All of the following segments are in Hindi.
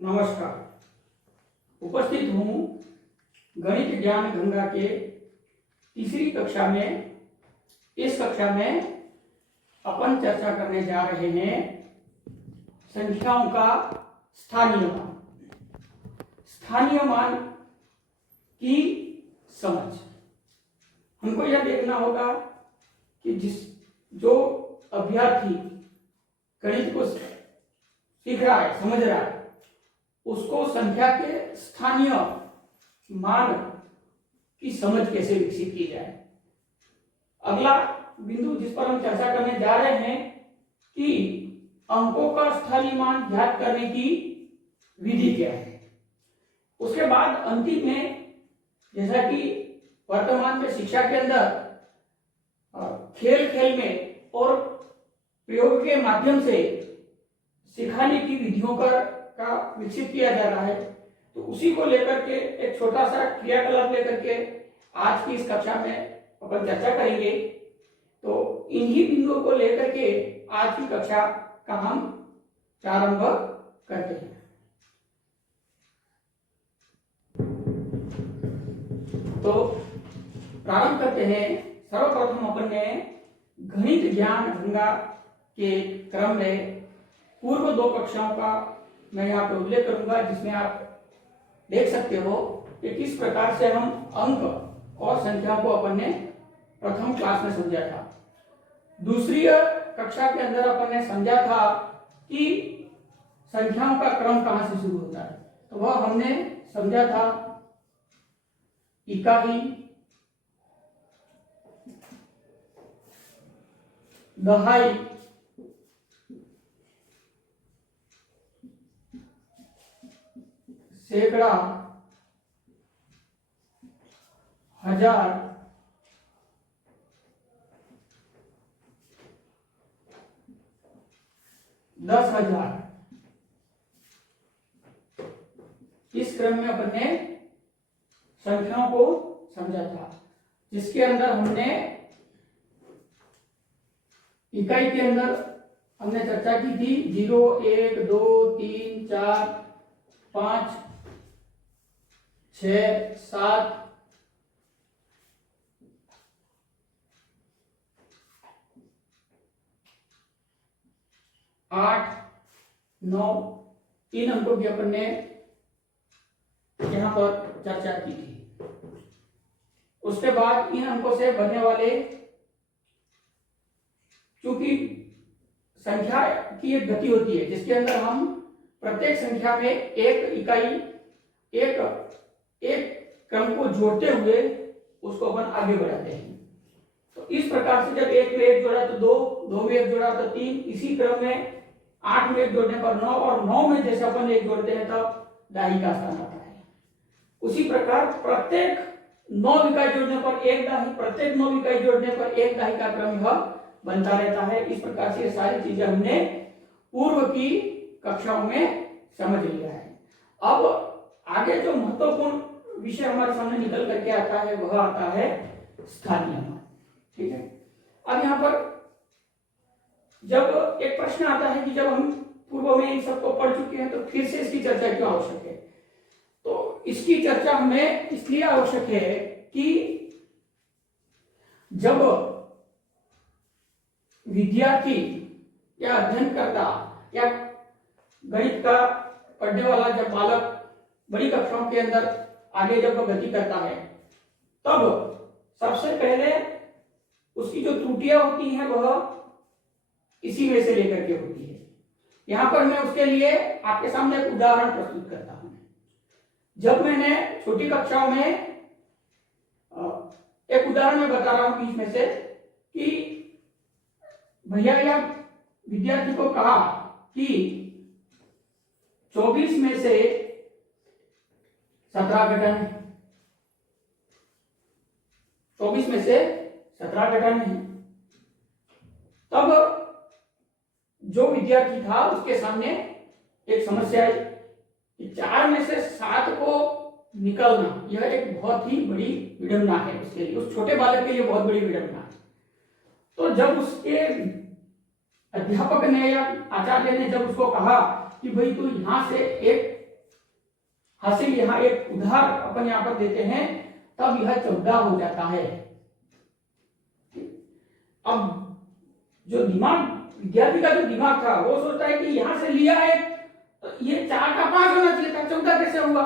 नमस्कार। उपस्थित हूँ गणित ज्ञान गंगा के तीसरी कक्षा में। इस कक्षा में अपन चर्चा करने जा रहे हैं संख्याओं का स्थानीय मान। स्थानीय मान की समझ हमको यह देखना होगा कि जो अभ्यर्थी गणित को सीख रहा है, समझ रहा है, उसको संख्या के स्थानीय मान की समझ कैसे विकसित की जाए। अगला बिंदु जिस पर हम चर्चा करने जा रहे हैं कि अंकों का स्थानीय मान ज्ञात करने की विधि क्या है। उसके बाद अंतिम में, जैसा कि वर्तमान में शिक्षा के अंदर खेल खेल में और प्रयोग के माध्यम से सिखाने की विधियों का विकसित किया जा रहा है, तो उसी को लेकर के एक छोटा सा क्रियाकलाप लेकर के आज की इस कक्षा में अपन चर्चा करेंगे। तो इन्हीं बिंदुओं को लेकर के आज की कक्षा का हम प्रारंभ करते हैं। तो प्रारंभ करते हैं। सर्वप्रथम अपन ने गणित ज्ञान गंगा के क्रम में पूर्व दो कक्षाओं का मैं यहाँ पे उल्लेख करूंगा, जिसमें आप देख सकते हो कि किस प्रकार से हम अंक और संख्याओं को अपन ने प्रथम क्लास में समझा था। दूसरी कक्षा के अंदर अपन ने समझा था कि संख्याओं का क्रम कहां से शुरू होता है। तो वह हमने समझा था इकाई, दहाई, सैकड़ा, हजार, दस हजार। इस क्रम में अपन ने संख्याओं को समझा था, जिसके अंदर हमने इकाई के अंदर हमने चर्चा की थी 0, 1, 2, 3, 4, 5, 6, 7, 8, 9, इन अंकों की अपन ने यहां पर चर्चा की थी। उसके बाद इन अंकों से बनने वाले, चूंकि संख्या की एक गति होती है जिसके अंदर हम प्रत्येक संख्या में एक इकाई, एक क्रम को जोड़ते हुए उसको अपन आगे बढ़ाते हैं। तो इस प्रकार से जब एक में एक जोड़ा तो दो, दो में एक जोड़ा तो तीन, इसी क्रम में 8 में एक जोड़ने पर 9, और 9 में जैसे अपन एक जोड़ते हैं तब दाही का स्थान आता है। उसी प्रकार प्रत्येक 9 इकाई जोड़ने पर एक दाही, प्रत्येक 9 इकाई जोड़ने पर एक दाही का क्रम यह बनता रहता है। इस प्रकार से ये सारी चीजें हमने पूर्व की कक्षाओं में समझ लिया है। अब आगे जो महत्वपूर्ण विषय हमारे सामने निकल करके आता है वह आता है स्थानीय मान। ठीक है। अब यहाँ पर जब एक प्रश्न आता है कि जब हम पूर्व में इन सबको पढ़ चुके हैं तो फिर से इसकी चर्चा क्यों आवश्यक है। तो इसकी चर्चा हमें इसलिए आवश्यक है कि जब विद्यार्थी या अध्ययनकर्ता या गणित का पढ़ने वाला जब बालक बड़ी कक्षाओं के अंदर आगे जब गति करता है, तब सबसे पहले उसकी जो त्रुटियां होती हैं वह इसी में से लेकर के होती है। यहां पर मैं उसके लिए आपके सामने एक उदाहरण प्रस्तुत करता हूं। जब मैंने छोटी कक्षाओं में एक उदाहरण में बता रहा हूं बीच में से कि भैया या विद्यार्थी को कहा कि 24 में से 17 घटाना है, 24 में से 17 घटाना है। तब जो विद्यार्थी था उसके सामने एक समस्या आई कि 4 में से 7 को निकलना यह एक बहुत ही बड़ी विडंबना है उसके लिए, उस छोटे बालक के लिए बहुत बड़ी विडंबना है। तो जब उसके अध्यापक ने या आचार्य ने जब उसको कहा कि भाई तू यहां से एक हासिल यहाँ एक उधार अपन यहाँ पर देते हैं, तब यह 14 हो जाता है। अब जो दिमाग, विद्यार्थी का जो दिमाग था वो सोचता है कि यहां से लिया है तो ये 4 का 5 होना चाहिए था, 14 कैसे हुआ?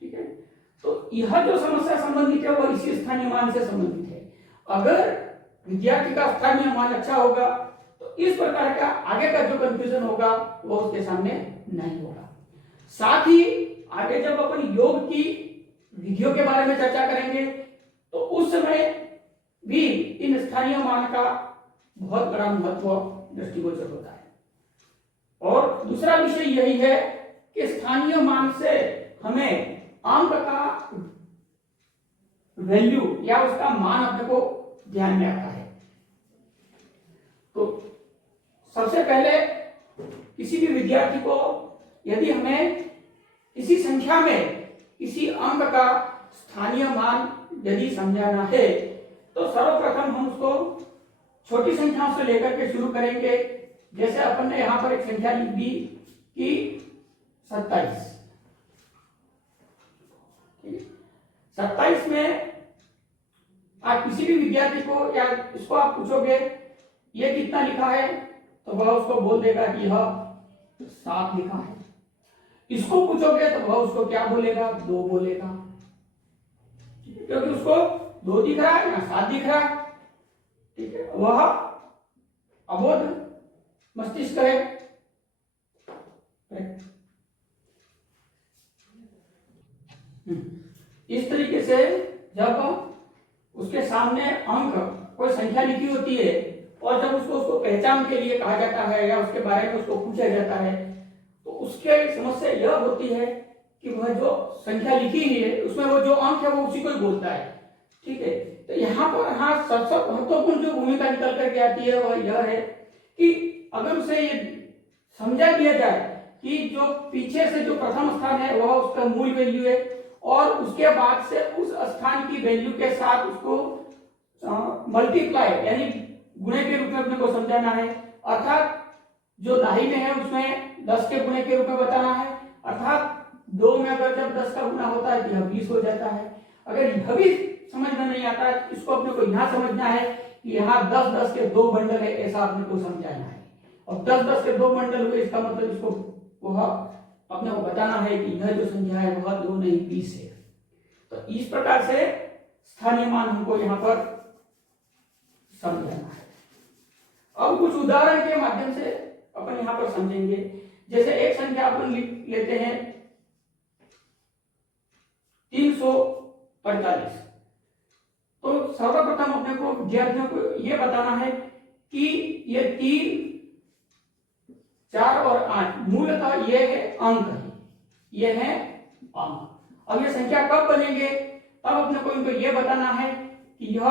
ठीक है, तो यह जो समस्या संबंधित है वह इसी स्थानीय मान से संबंधित है। अगर विद्यार्थी का स्थानीय मान अच्छा होगा तो इस प्रकार का आगे का जो कंफ्यूजन होगा वो उसके सामने नहीं होगा। साथ ही आगे जब अपन योग की विधियों के बारे में चर्चा करेंगे तो उस समय भी इन स्थानीय मान का बहुत बड़ा महत्व दृष्टिगोचर होता है। और दूसरा विषय यही है कि स्थानीय मान से हमें अंक का वैल्यू या उसका मान अपने को ध्यान में आता है। तो सबसे पहले किसी भी विद्यार्थी को यदि हमें किसी संख्या में किसी अंक का स्थानीय मान यदि समझाना है तो सर्वप्रथम हम उसको छोटी संख्याओं से लेकर के शुरू करेंगे। जैसे अपन ने यहां पर एक संख्या लिख दी कि 27। 27 में आप किसी भी विद्यार्थी को या इसको आप पूछोगे ये कितना लिखा है तो वह उसको बोल देगा कि यह 7 लिखा है। इसको पूछोगे तो वह उसको क्या बोलेगा? 2 बोलेगा, क्योंकि उसको 2 दिख रहा है ना 7 दिख रहा है। ठीक है, वह अबोध मस्तिष्क है। इस तरीके से जब उसके सामने अंक कोई संख्या लिखी होती है और जब उसको पहचान के लिए कहा जाता है या उसके बारे में उसको पूछा जाता है तो उसके समस्या यह होती है कि वह जो संख्या लिखी है उसमें वो जो अंक है वो उसी को ही बोलता है। ठीक है, तो यहाँ पर हाँ सबसे महत्वपूर्ण जो भूमिका निकल करके आती है वह यह है कि अगर उसे ये समझा दिया जाए कि जो पीछे से जो प्रथम स्थान है वह उसका मूल वैल्यू है और उसके बाद से उस स्थान की वैल्यू के साथ उसको मल्टीप्लाई यानी गुणे के रूप में अपने को समझाना है। अर्थात जो दाहिने है उसमें 10 के गुणे के रूप में बताना है। अर्थात 2 में अगर जब 10 का गुना होता है तो यह 20 हो जाता है। अगर यह भी समझ में नहीं आता है इसको अपने को यहाँ समझना है कि यहाँ 10-10 के 2 बंडल है, ऐसा अपने को समझाना है। और 10-10 के 2 बंडल हुए इसका मतलब इसको वह अपने को बताना है कि यह जो संख्या है वह 2 नहीं 20 है। तो इस प्रकार से स्थानीय मान हमको यहाँ पर समझाना है। अब कुछ उदाहरण के माध्यम से अपन यहाँ पर समझेंगे। जैसे एक संख्या अपन लिख लेते हैं 345। तो सर्वप्रथम अपने को विद्यार्थियों को यह बताना है कि ये 3, 4 और 8 मूलतः ये है अंक है, ये है अंक। अब ये संख्या कब बनेंगे तब अपने को इनको ये बताना है कि यह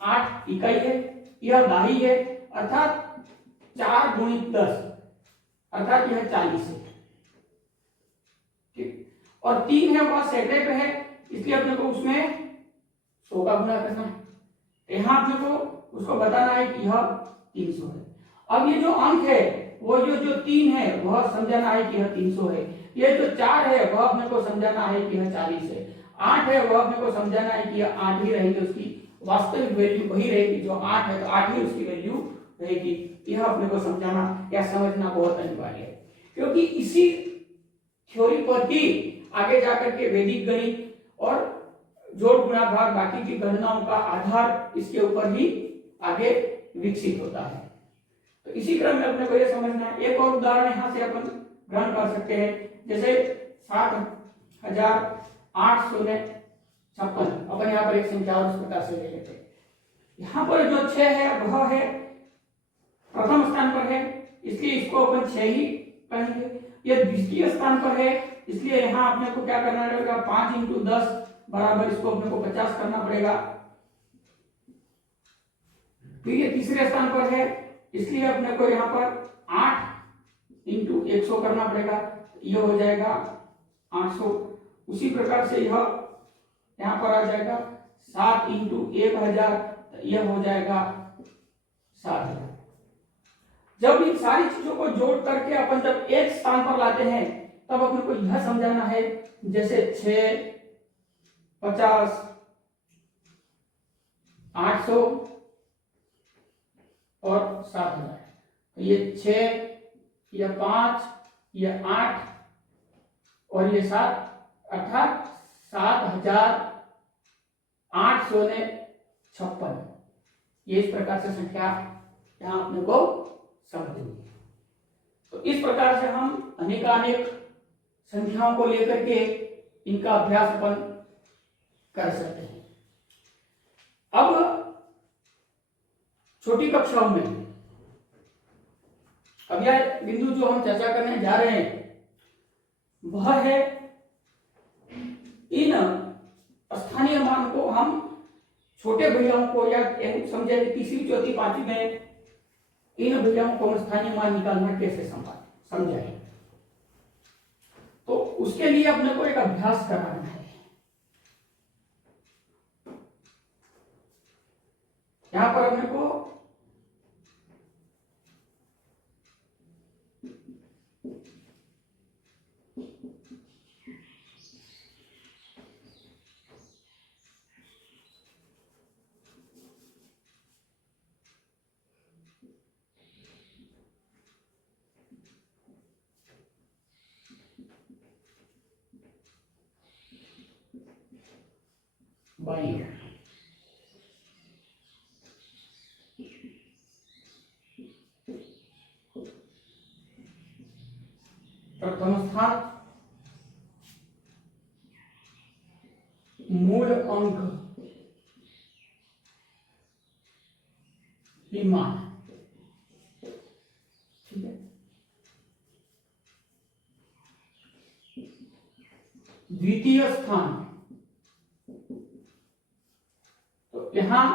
8 इकाई है, यह दाही है, अर्थात 4 गुणित 10 अर्थात यह 40 है। ठीक, और 3 है वह सैकड़े पे है इसलिए अपने को उसमें 100 का गुणा करना है। यहाँ अपने को उसको बताना है कि यह 300 है। अब ये जो अंक है वो जो 3 है वह समझाना है कि यह 300 है। ये जो 4 है वह अपने को समझाना है कि यह 40 है। 8 है वह अपने को समझाना है कि यह 8 ही रहेगी, उसकी वास्तविक वैल्यू वही रहेगी। जो 8 है तो 8 ही उसकी वैल्यू रहेगी। यह अपने को समझाना या समझना बहुत अनिवार्य है, क्योंकि इसी थ्योरी पर ही आगे जाकर के वैदिक गणित और जोड़ गुणा भाग बाकी की गणनाओं का आधार इसके ऊपर ही आगे विकसित होता है। तो इसी क्रम में अपने को यह समझना है। एक और उदाहरण यहाँ से अपन ग्रहण कर सकते हैं। जैसे 7,856 अपन यहाँ पर एक संख्या और इस प्रकार से ले लेते हैं। यहाँ पर जो 6 है वह है प्रथम स्थान पर है इसलिए इसको अपन 6 ही कहेंगे। यह द्वितीय स्थान पर है इसलिए यहाँ अपने को क्या करना रहेगा 5 × 10 बराबर इसको अपने को 50 करना पड़ेगा। फिर ये तीसरे स्थान पर है इसलिए अपने को यहाँ पर 8 × 100 करना पड़ेगा, यह हो जाएगा 800। उसी प्रकार से यह यहाँ पर आ जाएगा 7 × 1000, यह हो जाएगा 7000। जब इन सारी चीजों को जोड़ करके अपन जब एक स्थान पर लाते हैं तब अपने को यह समझाना है, जैसे 6, 50, 800 और 7000। तो ये 6, ये 5, ये 8 और ये 7, अर्थात 7856। ये इस प्रकार से संख्या यहाँ अपने को समझनी है। तो इस प्रकार से हम अनेकानेक संख्याओं को लेकर के इनका अभ्यास अपन कर सकते हैं। अब छोटी कक्षाओं में अब यह बिंदु जो हम चर्चा करने जा रहे हैं वह है इन स्थानीय मान को हम छोटे भैयाओं को, या समझे तीसरी, चौथी, पांचवी में इन भैयाओं को हम स्थानीय मान निकालना कैसे समझाएं। तो उसके लिए अपने को एक अभ्यास कराना है। यहां पर अपने को प्रथम स्थान मूल अंक ही मान, ठीक है। द्वितीय स्थान, तो यहां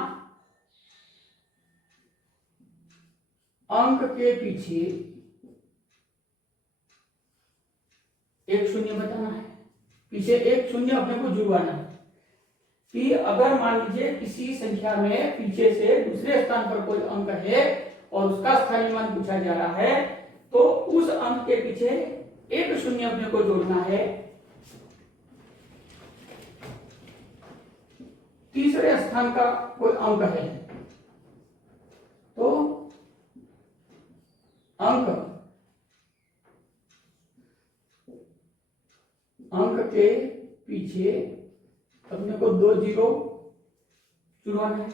अंक के पीछे एक शून्य बताना है, पीछे एक शून्य अपने को जुड़वाना है कि अगर मान लीजिए किसी संख्या में पीछे से दूसरे स्थान पर कोई अंक है और उसका स्थानीय मान पूछा जा रहा है, तो उस अंक के पीछे एक शून्य अपने को जोड़ना है। तीसरे स्थान का कोई अंक है तो अंक के पीछे अपने को 2 जीरो जुड़वाना है।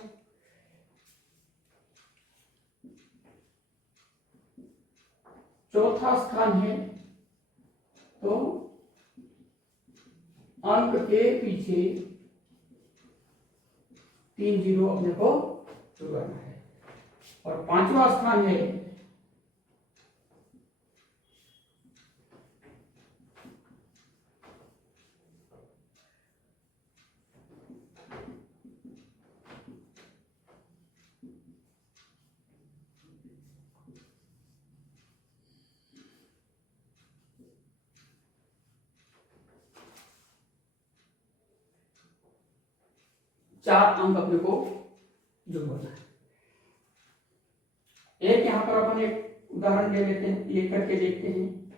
चौथा स्थान है तो अंक के पीछे 3 जीरो अपने को जुड़वाना है। और पांचवा स्थान है चार अंक अपने को जुड़वाना है। एक यहां पर अपन एक उदाहरण ले लेते हैं, ये करके देखते हैं।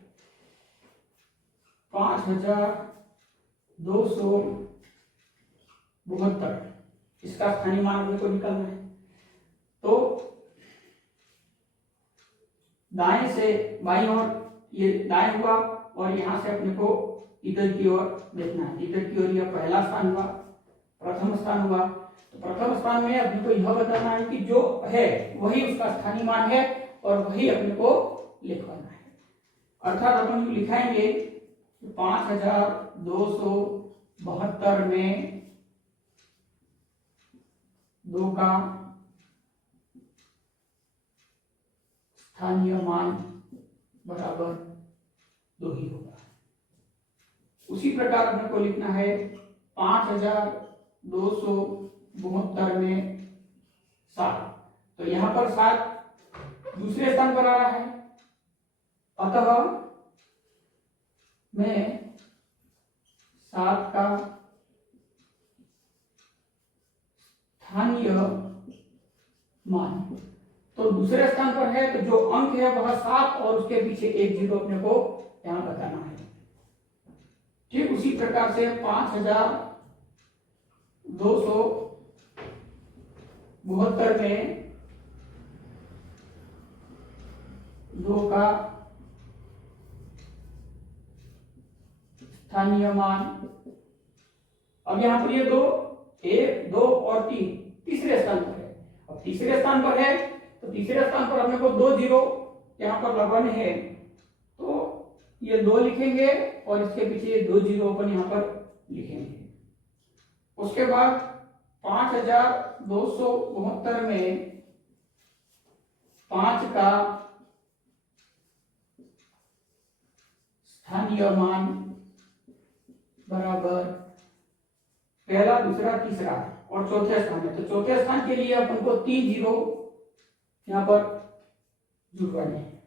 5272 इसका स्थानीय मान अपने को निकालना है। तो दाएं से बाईं ओर ये दाएं हुआ और यहां से अपने को इधर की ओर देखना है। इधर की ओर यह पहला स्थान हुआ, प्रथम स्थान हुआ। तो प्रथम स्थान में अपने को यह बताना है कि जो है वही उसका स्थानीय मान है और वही अपने को लिखवाना है। अर्थात अपन लिखाएंगे 5272 में 2 का स्थानीय मान बराबर 2 ही होगा। उसी प्रकार अपने को लिखना है 5272 में 7। तो यहां पर 7 दूसरे स्थान पर आ रहा है, अतः मैं 7 का स्थानीय मान, तो दूसरे स्थान पर है तो जो अंक है वह 7 और उसके पीछे 1 जीरो अपने को यहां बताना है। उसी प्रकार से 5272 में 2 का स्थानीय मान। अब यहाँ पर ये 2, 1, 2 और 3 तीसरे स्थान पर है। अब तीसरे स्थान पर है तो तीसरे स्थान पर अपने को 2 जीरो यहाँ पर लगाने हैं, तो ये 2 लिखेंगे और इसके पीछे ये 2 जीरो अपन यहाँ पर लिखेंगे। उसके बाद 5272 में 5 का स्थानीय मान बराबर पहला, दूसरा, तीसरा और चौथे स्थान है। तो चौथे स्थान के लिए अपन को 3 जीरो यहाँ पर जुड़वाने हैं।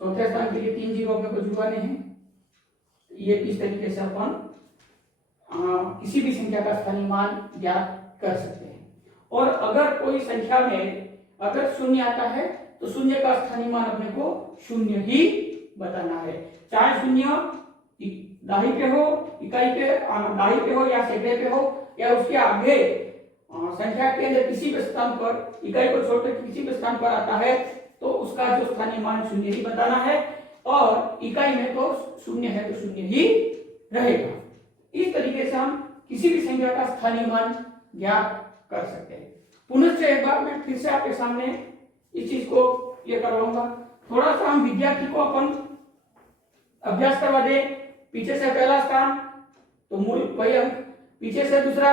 चौथे स्थान के लिए 3 जीरो अपने को जुड़वाने हैं। ये इस तरीके से अपन किसी भी संख्या का स्थानीय मान ज्ञात कर सकते हैं। और अगर कोई संख्या में अगर शून्य आता है तो शून्य का स्थानीय मान अपने को शून्य ही बताना है, चाहे शून्य दाही पे हो, इकाई पे दाही पे हो या सैकड़े पे हो या उसके आगे संख्या के अंदर किसी भी स्थान पर, इकाई को छोड़कर किसी भी स्थान पर आता है तो उसका जो स्थानीय मान शून्य ही बताना है। और इकाई में तो शून्य है तो शून्य ही रहेगा। इस तरीके से हम किसी भी संख्या का स्थानीय मान ज्ञात कर सकते हैं। पुनः एक बार मैं फिर से आपके सामने इस चीज को ये करवाऊंगा। थोड़ा सा हम विद्यार्थी को अपन अभ्यास करवा दे। पीछे से पहला स्थान तो मूल वही अंक, पीछे से दूसरा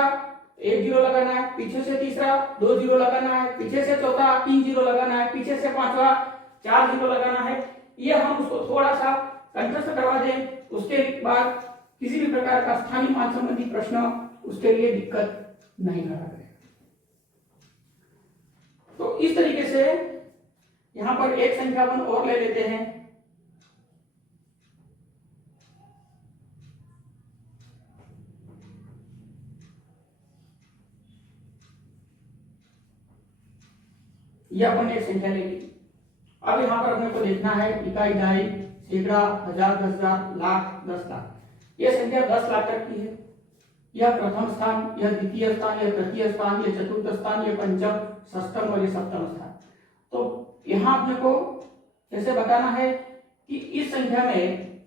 1 जीरो लगाना है, पीछे से तीसरा 2 जीरो लगाना है, पीछे से चौथा 3 जीरो लगाना है, पीछे से पांचवा 4 जीरो लगाना है। ये हम उसको थोड़ा सा कंठस्थ करवा दें। उसके बाद किसी भी प्रकार का स्थानीय मान संबंधी प्रश्न उसके लिए दिक्कत नहीं खड़ा करेगा। तो इस तरीके से यहां पर एक संख्या अपन और ले लेते हैं। ये अपन एक संख्या ले ली। अब यहाँ पर अपने को देखना है इकाई, दहाई, सैकड़ा, हजार, 10,000, लाख, 10 लाख। यह संख्या 10 लाख तक की है। यह प्रथम स्थान, यह द्वितीय स्थान, यह तृतीय स्थान, यह चतुर्थ स्थान, यह पंचम, षष्ठम और यह सप्तम स्थान। तो यहाँ अपने को कैसे बताना है कि इस संख्या में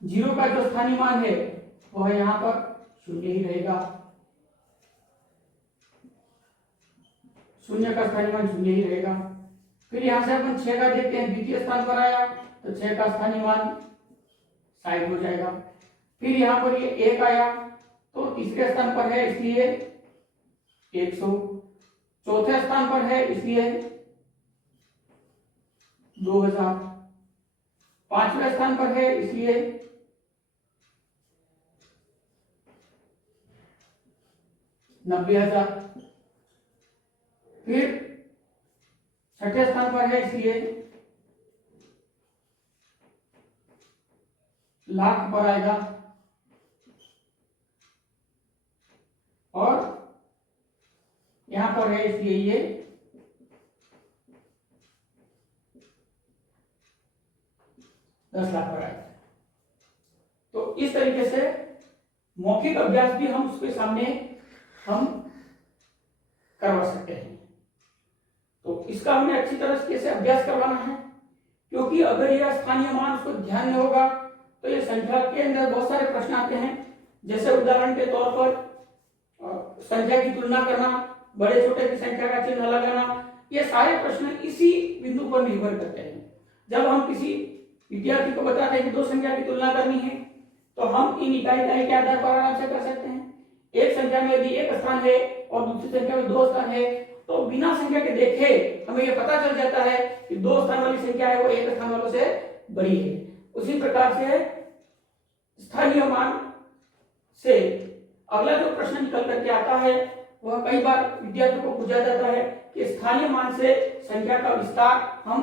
जीरो का जो स्थानीय मान है वह यहाँ पर शून्य ही रहेगा। शून्य का स्थानीय मान शून्य ही रहेगा। फिर यहां से अपन 6 का देखते हैं, द्वितीय स्थान पर आया तो 6 का स्थानीय मान 60 हो जाएगा। फिर यहाँ पर ये 1 आया तो तीसरे स्थान पर है इसलिए 100, चौथे स्थान पर है इसलिए 2000, पांचवें स्थान पर है इसलिए 90,000, फिर छठे स्थान पर है इसलिए लाख पर आएगा और यहां पर है इसलिए ये 10 लाख पर आएगा। तो इस तरीके से मौखिक अभ्यास भी हम उसके सामने हम करवा सकते हैं। तो इसका हमें अच्छी तरह से कैसे अभ्यास करवाना है, क्योंकि अगर यह स्थानीय मान उसको ध्यान में होगा तो ये संख्या के अंदर बहुत सारे प्रश्न आते हैं। जैसे उदाहरण के तौर पर संख्या की तुलना करना, बड़े छोटे की संख्या का चिन्ह लगाना, ये सारे प्रश्न इसी बिंदु पर निर्भर करते हैं। जब हम किसी विद्यार्थी को बताते हैं कि दो संख्या की तुलना करनी है तो हम इन इकाई के आधार पर आराम से कर सकते हैं। एक संख्या में यदि एक स्थान है और दूसरी संख्या में 2 स्थान है तो बिना संख्या के देखे हमें यह पता चल जाता है कि 2 स्थान वाली संख्या है वो एक स्थान वालों से बड़ी है। उसी प्रकार से स्थानीय मान से अगला जो प्रश्न निकल करके आता है वह कई बार विद्यार्थियों को पूछा जाता है कि स्थानीय मान से संख्या का विस्तार हम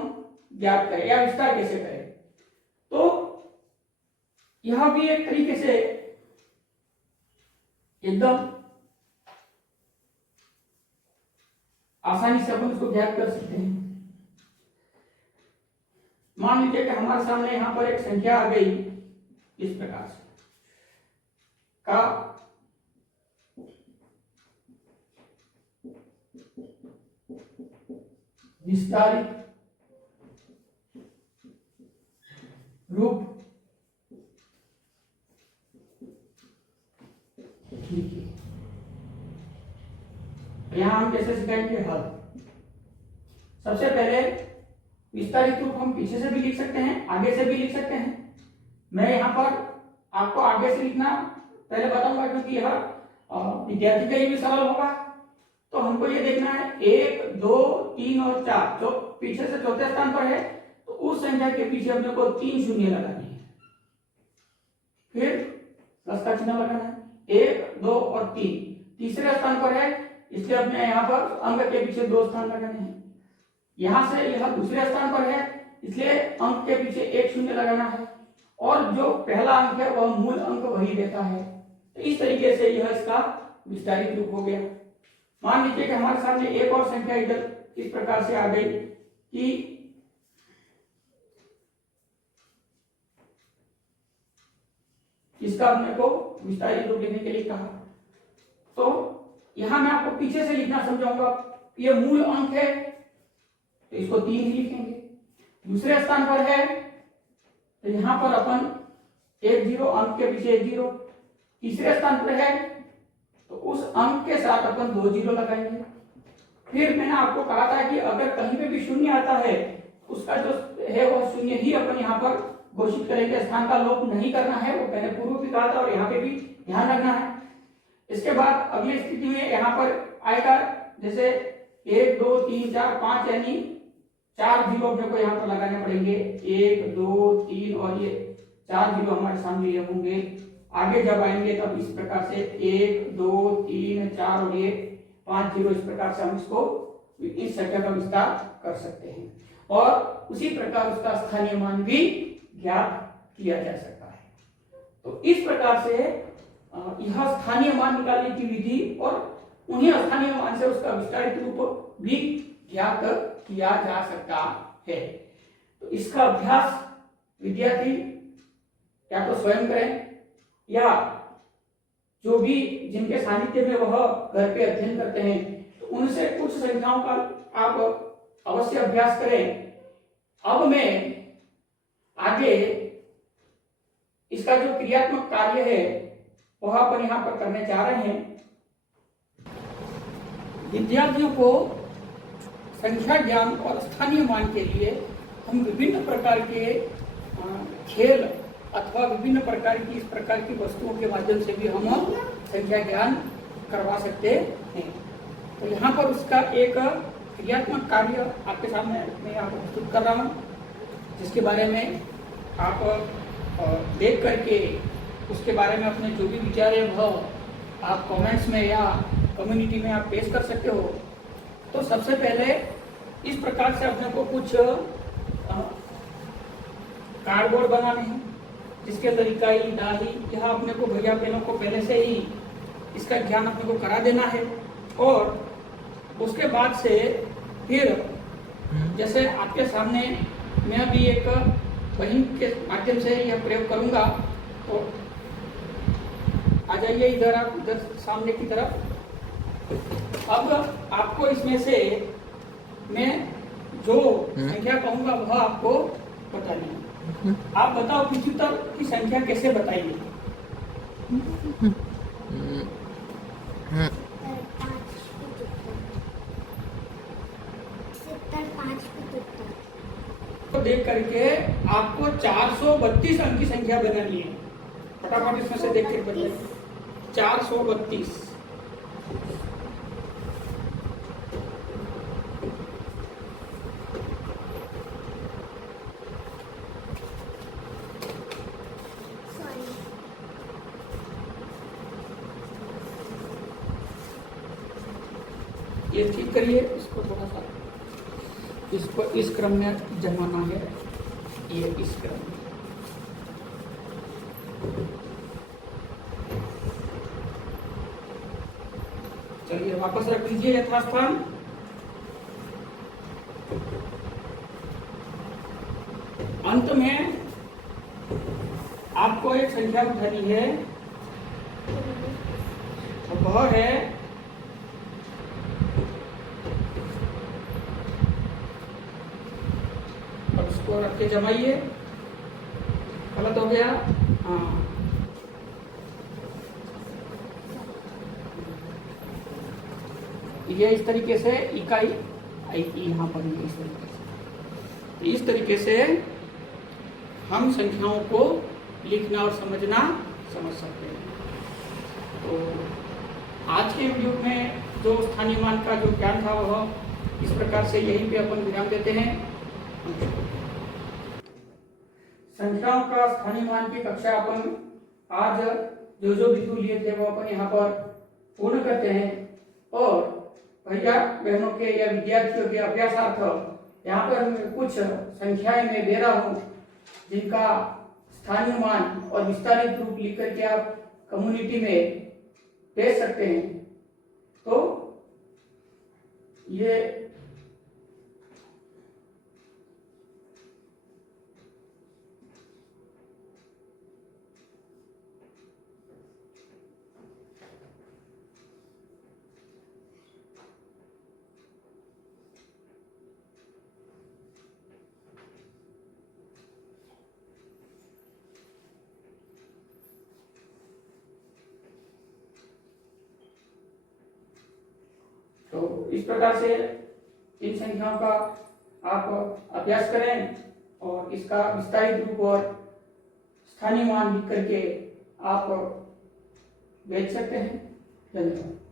ज्ञात करें या विस्तार कैसे करें। तो यह भी एक तरीके से एकदम आसानी से अपन इसको ज्ञात कर सकते हैं। मान लीजिए कि हमारे सामने यहाँ पर एक संख्या आ गई इस प्रकार से का विस्तारित रूप यहां हम कैसे सिखाएंगे हल। सबसे पहले विस्तारित रूप हम पीछे से भी लिख सकते हैं, आगे से भी लिख सकते हैं। मैं यहाँ पर आपको आगे से लिखना पहले बताऊंगा क्योंकि यह विद्यार्थी के लिए भी सरल होगा। तो हमको ये देखना है 1, 2, 3 और 4 जो पीछे से चौथे स्थान पर है, तो उस संख्या के पीछे अपने को 3 शून्य लगाने हैं, फिर प्लस का चिन्ह लगाना है। 1, 2 और 3 तीसरे स्थान पर है, इसलिए अपने यहाँ पर अंक के पीछे 2 स्थान लगाने हैं। यहां से यह दूसरे स्थान पर है, इसलिए अंक के पीछे 1 शून्य लगाना है, और जो पहला अंक है वह मूल अंक वही देता है। तो इस तरीके से यह इसका विस्तारित रूप हो गया। मान लीजिए कि हमारे सामने एक और संख्या इधर इस प्रकार से आ गई कि इसका अपने को विस्तारित रूप लिखने के लिए कहा। तो यहां मैं आपको पीछे से लिखना समझाऊंगा। ये मूल अंक है तो इसको 3 ही लिखेंगे। दूसरे स्थान पर है तो यहां पर अपन 1 0 अंक के पीछे 1 0। तीसरे स्थान पर है तो उस अंक के साथ अपन 2 0 लगाएंगे। फिर मैंने आपको कहा था कि अगर कहीं पे भी शून्य आता है उसका जो है वह शून्य ही अपन यहाँ पर घोषित करेंगे, स्थान का लोप नहीं करना है। वो मैंने पूर्व भी कहा था और यहाँ पे भी ध्यान रखना है। इसके बाद अगली स्थिति में यहाँ पर आएगा जैसे 1 2 3 4 5 यानी 4 0 अपने को यहाँ पर लगाने पड़ेंगे। 1 2 3 और ये 4 0 हमारे सामने ये होंगे। आगे जब आएंगे तब इस प्रकार से 1 2 3 4 और ये 5 0 इस प्रकार से हम इसको इस संख्या का विस्तार कर सकते हैं, और उसी प्रकार उसका स्थानीय मान भी ज्ञात किया जा सकता है। तो इस प्रकार से यह स्थानीय मान निकालने की विधि और उन्हीं स्थानीय मान से उसका विस्तारित रूप भी ज्ञात किया जा सकता है। तो इसका अभ्यास विद्यार्थी या तो स्वयं करें या जो भी जिनके सानिध्य में वह घर पे अध्ययन करते हैं तो उनसे कुछ संख्याओं का आप अवश्य अभ्यास करें। अब मैं आगे इसका जो क्रियात्मक कार्य है वह अपन यहाँ पर करने जा रहे हैं। विद्यार्थियों को संख्या ज्ञान और स्थानीय मान के लिए हम विभिन्न प्रकार के खेल अथवा विभिन्न प्रकार की इस प्रकार की वस्तुओं के माध्यम से भी हम संख्या ज्ञान करवा सकते हैं। तो यहाँ पर उसका एक क्रियात्मक कार्य आपके सामने मैं यहाँ पर प्रस्तुत कर रहा हूँ, जिसके बारे में आप देख करके उसके बारे में अपने जो भी विचार है वह आप कमेंट्स में या कम्युनिटी में आप पेश कर सकते हो। तो सबसे पहले इस प्रकार से अपने को कुछ कार्डबोर्ड बनाने हैं, जिसके अंदर इकाई दाही यह अपने को भैया बहनों को पहले से ही इसका ज्ञान अपने को करा देना है। और उसके बाद से फिर जैसे आपके सामने मैं अभी एक बहन के माध्यम से यह प्रयोग करूंगा, तो आ जाइए इधर, आप इधर सामने की तरफ। अब आपको इसमें से मैं जो संख्या कहूंगा वह आपको बतानी है। आप बताओ 75 की संख्या कैसे बताइए? तो देख करके आपको 432 अंक की संख्या बनानी है। फटाफट इसमें से देख कर बताइए। 432। ये ठीक करिए, इसको थोड़ा सा इसको इस क्रम में जमाना है, ये इस क्रम में। चलिए वापस रख लीजिए यथास्थान। अंत में आपको एक संख्या उठानी है, वह है और उसको रख के जमाइए। गलत हो गया, हाँ। ये इस तरीके से इकाई आएगी यहाँ पर, इस तरीके से हम संख्याओं को लिखना और समझना समझ सकते हैं। तो आज के वीडियो में जो स्थानीय मान का जो ज्ञान था वह इस प्रकार से यहीं पे अपन विराम देते हैं। संख्याओं का स्थानीय मान की कक्षा अपन आज जो बिंदु लिए थे वो अपन यहाँ पर पूर्ण करते हैं। और भैया बहनों के या विद्यार्थियों के अभ्यासार्थ यहाँ पर मैं कुछ संख्याएं मैं दे रहा हूँ जिनका स्थानीय मान और विस्तारित रूप लिख करके आप कम्युनिटी में भेज सकते हैं। तो ये तो इस प्रकार से इन संख्याओं का आप अभ्यास करें और इसका विस्तारित रूप और स्थानीय मान लिख करके आप भेज सकते हैं। धन्यवाद।